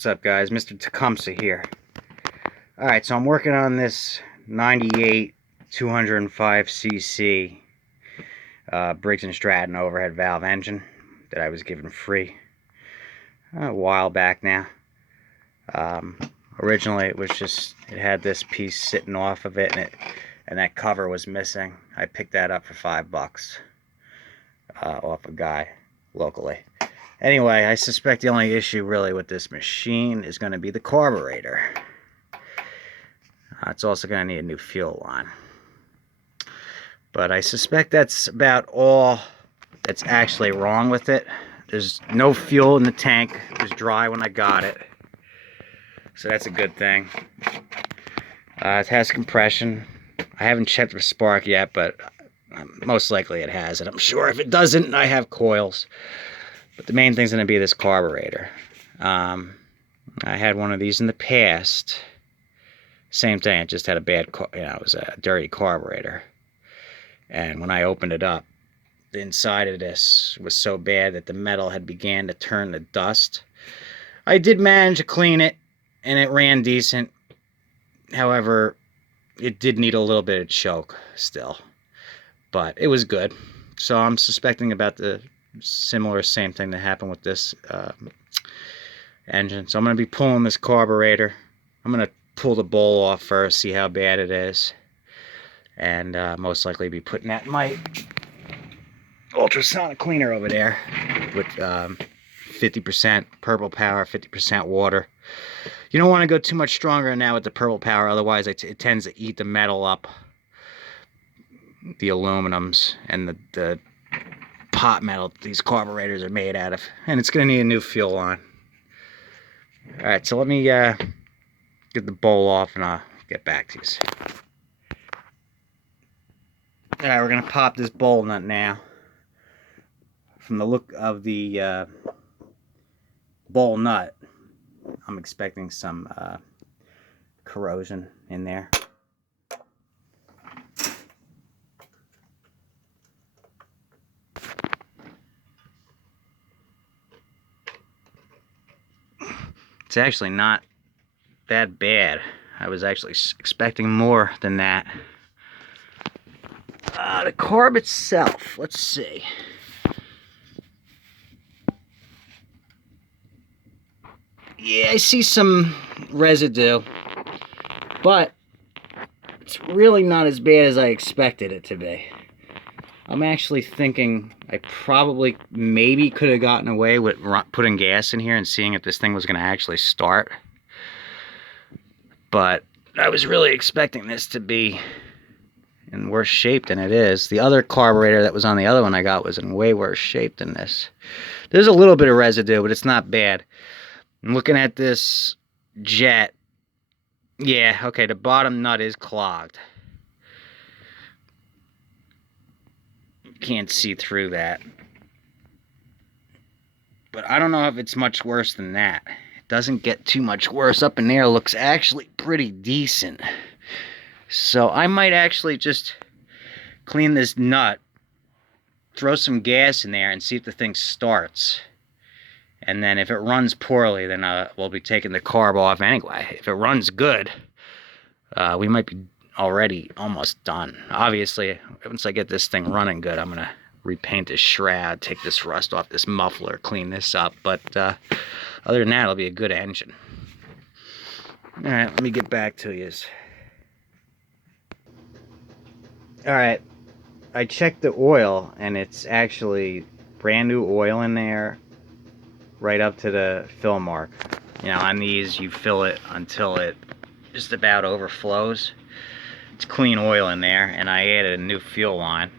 What's up, guys? Mr. Tecumseh here. Alright, so I'm working on this 98 205cc Briggs & Stratton overhead valve engine that I was given free a while back now. Originally it had this piece sitting off of it, and that cover was missing. I picked that up for $5 off a guy locally. Anyway, I suspect the only issue really with this machine is going to be the carburetor. It's also going to need a new fuel line. But I suspect that's about all that's actually wrong with it. There's no fuel in the tank. It was dry when I got it. So that's a good thing. It has compression. I haven't checked for spark yet, but most likely it has. And I'm sure if it doesn't, I have coils. But the main thing's going to be this carburetor. I had one of these in the past. Same thing, it just had a bad, it was a dirty carburetor. And when I opened it up, the inside of this was so bad that the metal had began to turn to dust. I did manage to clean it, and it ran decent. However, it did need a little bit of choke still. But it was good. So I'm suspecting about the same thing that happened with this engine. So I'm going to be pulling this carburetor. I'm going to pull the bowl off first, see how bad it is, and most likely be putting that in my ultrasonic cleaner over there with 50% purple power, 50% water. You don't want to go too much stronger now with the purple power, otherwise it tends to eat the metal up, the aluminums and the pot metal these carburetors are made out of, and it's going to need a new fuel line. Alright, so let me get the bowl off and I'll get back to you. Alright, we're going to pop this bowl nut now. From the look of the bowl nut, I'm expecting some corrosion in there. It's actually not that bad. I was actually expecting more than that. The carb itself, let's see. Yeah, I see some residue, but it's really not as bad as I expected it to be. I'm actually thinking I probably maybe could have gotten away with putting gas in here and seeing if this thing was going to actually start. But I was really expecting this to be in worse shape than it is. The other carburetor that was on the other one I got was in way worse shape than this. There's a little bit of residue, but it's not bad. I'm looking at this jet. Yeah, okay, the bottom nut is clogged. Can't see through that, but I don't know if it's much worse than that. It doesn't get too much worse. Up in there looks actually pretty decent, so I might actually just clean this nut, throw some gas in there and see if the thing starts, and then if it runs poorly, then we'll be taking the carb off anyway. If it runs good, we might be already almost done. Obviously, once I get this thing running good, I'm going to repaint this shroud, take this rust off this muffler, clean this up. But other than that, it'll be a good engine. Alright, let me get back to you. Alright, I checked the oil, and it's actually brand new oil in there, right up to the fill mark. You know, on these, you fill it until it just about overflows. It's clean oil in there, and I added a new fuel line.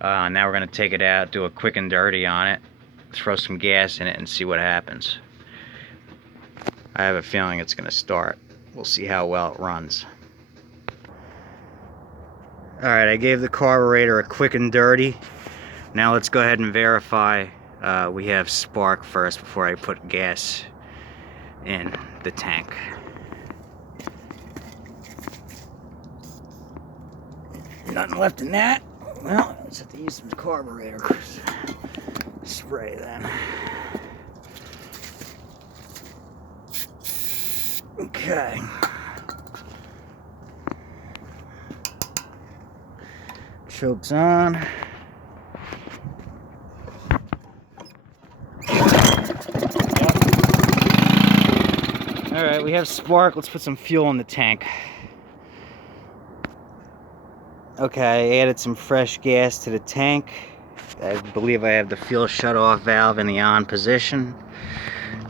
Now we're going to take it out, do a quick and dirty on it, throw some gas in it, and see what happens. I have a feeling it's going to start. We'll see how well it runs. Alright, I gave the carburetor a quick and dirty. Now let's go ahead and verify we have spark first before I put gas in the tank. Nothing left in that. Well, let's have to use some carburetor spray then. Okay. Choke's on. Alright, we have spark. Let's put some fuel in the tank. Okay, I added some fresh gas to the tank. I believe I have the fuel shut-off valve in the on position.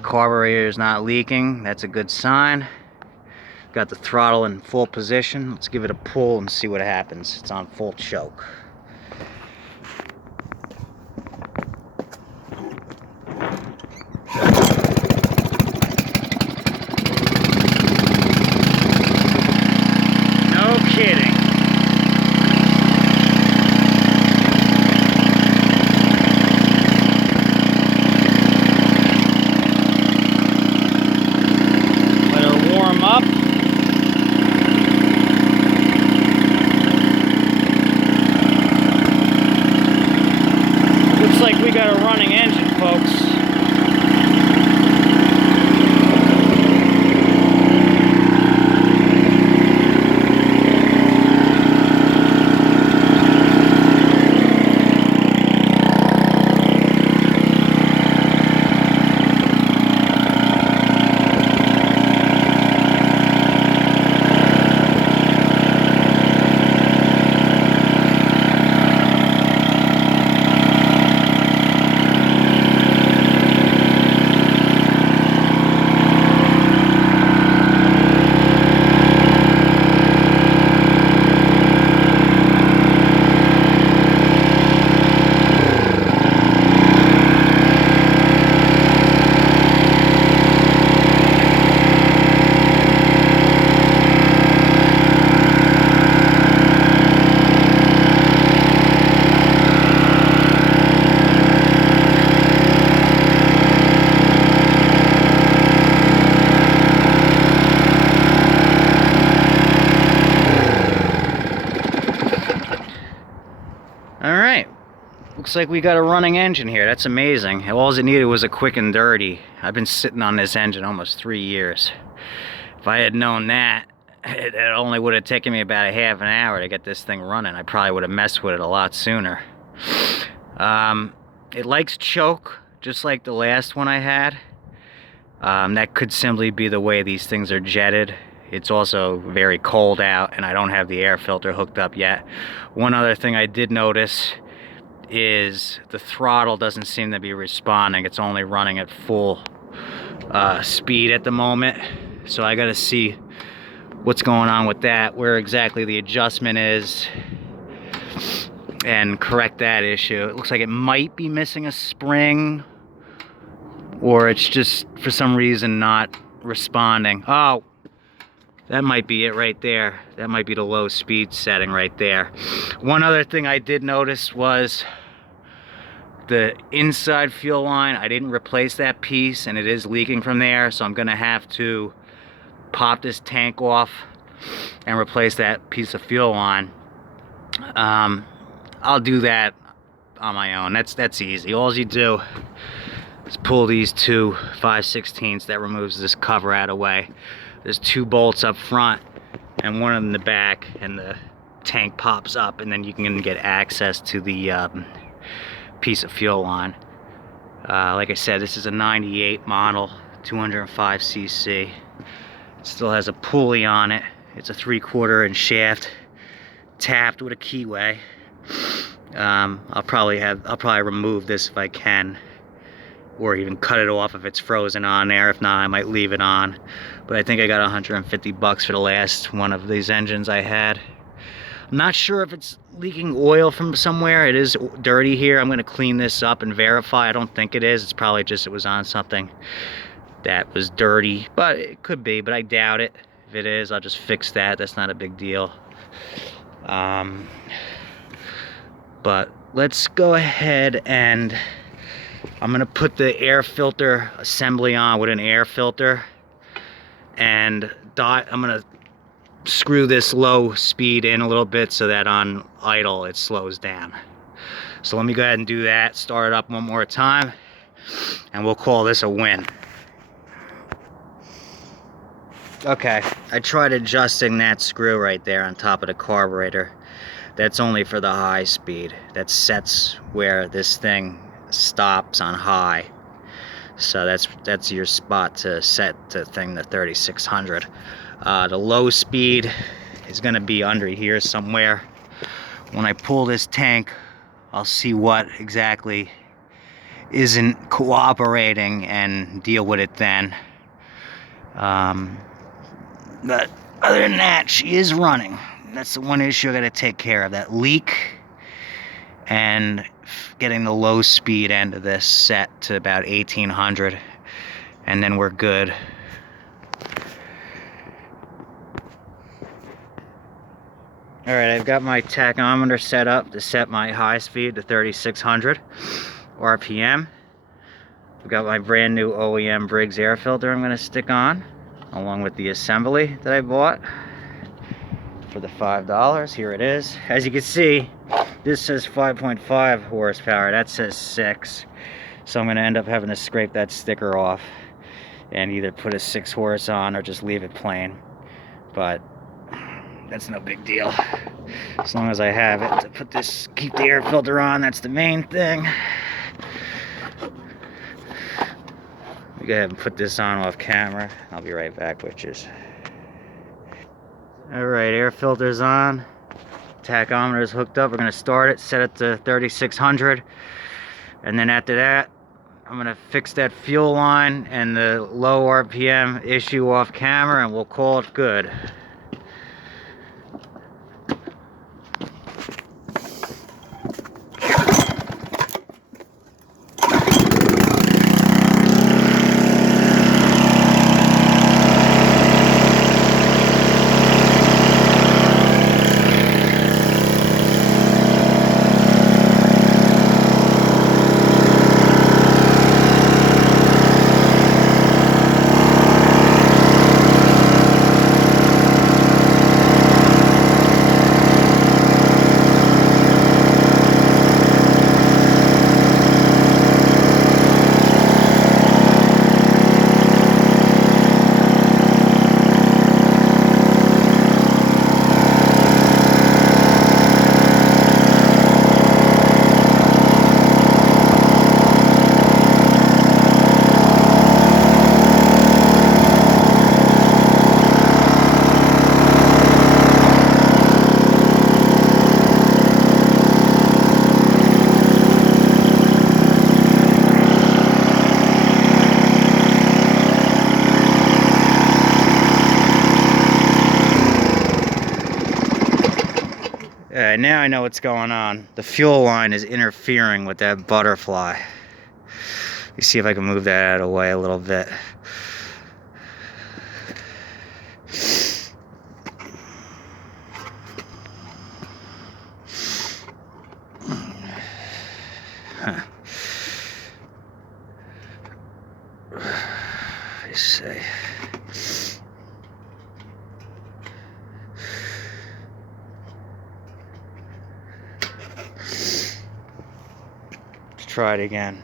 Carburetor is not leaking. That's a good sign. Got the throttle in full position. Let's give it a pull and see what happens. It's on full choke. No kidding. Let her warm up. Looks like we got a running engine, folks. Alright, looks like we got a running engine here. That's amazing. All it needed was a quick and dirty. I've been sitting on this engine almost 3 years. If I had known that, it only would have taken me about a half an hour to get this thing running. I probably would have messed with it a lot sooner. It likes choke, just like the last one I had. That could simply be the way these things are jetted. It's also very cold out, and I don't have the air filter hooked up yet. One other thing I did notice is the throttle doesn't seem to be responding. It's only running at full speed at the moment. So I gotta see what's going on with that, where exactly the adjustment is, and correct that issue. It looks like it might be missing a spring, or it's just for some reason not responding. Oh, that might be it right there. That might be the low speed setting right there. One other thing I did notice was the inside fuel line. I didn't replace that piece, and it is leaking from there, so I'm gonna have to pop this tank off and replace that piece of fuel line. I'll do that on my own. That's easy. All you do is pull these two 5/16 that removes this cover out of the way. There's 2 bolts up front and one in the back, and the tank pops up, and then you can get access to the piece of fuel line. Like I said, this is a 98 model, 205 cc. It still has a pulley on it. It's a 3/4 inch shaft, tapped with a keyway. I'll probably remove this if I can, or even cut it off if it's frozen on there. If not, I might leave it on. But I think I got 150 bucks for the last one of these engines I had. I'm not sure if it's leaking oil from somewhere. It is dirty here. I'm gonna clean this up and verify. I don't think it is. It's probably just it was on something that was dirty, but it could be, but I doubt it. If it is, I'll just fix that. That's not a big deal. But let's go ahead and I'm gonna put the air filter assembly on with an air filter, and I'm gonna screw this low speed in a little bit so that on idle it slows down. So let me go ahead and do that, start it up one more time, and we'll call this a win. Okay, I tried adjusting that screw right there on top of the carburetor. That's only for the high speed. That sets where this thing stops on high. So that's your spot to set the thing to 3600. The low speed is going to be under here somewhere. When I pull this tank, I'll see what exactly isn't cooperating and deal with it then. But other than that, she is running. That's the one issue I got to take care of, that leak and getting the low speed end of this set to about 1800, and then we're good. Alright, I've got my tachometer set up to set my high speed to 3600 RPM. I've got my brand new OEM Briggs air filter I'm going to stick on, along with the assembly that I bought for the $5. Here it is. As you can see, this says 5.5 horsepower, that says 6. So I'm going to end up having to scrape that sticker off and either put a 6 horse on or just leave it plain. But that's no big deal. As long as I have it to put this, keep the air filter on, that's the main thing. We go ahead and put this on off camera. I'll be right back with you. Alright, air filter's on. Tachometer is hooked up. We're going to start it, set it to 3600. And then after that, I'm going to fix that fuel line and the low RPM issue off camera, and we'll call it good. Now I know what's going on. The fuel line is interfering with that butterfly. You see if I can move that out of the way a little bit. Huh. Let's see. Let's try it again.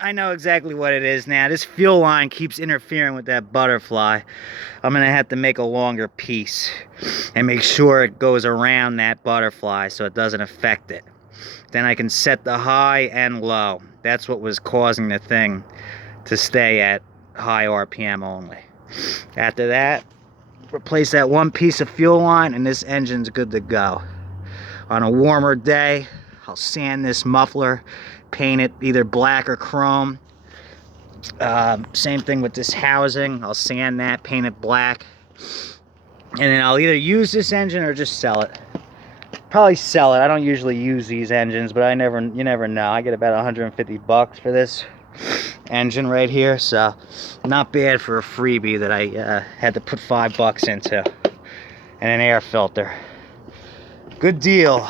I know exactly what it is now. This fuel line keeps interfering with that butterfly. I'm gonna have to make a longer piece and make sure it goes around that butterfly so it doesn't affect it. Then I can set the high and low. That's what was causing the thing to stay at high RPM only. After that, replace that one piece of fuel line and this engine's good to go. On a warmer day, I'll sand this muffler, paint it either black or chrome. Same thing with this housing. I'll sand that, paint it black. And then I'll either use this engine or just sell it. Probably sell it. I don't usually use these engines, but you never know. I get about 150 bucks for this engine right here, so not bad for a freebie that I had to put $5 into. And an air filter. Good deal.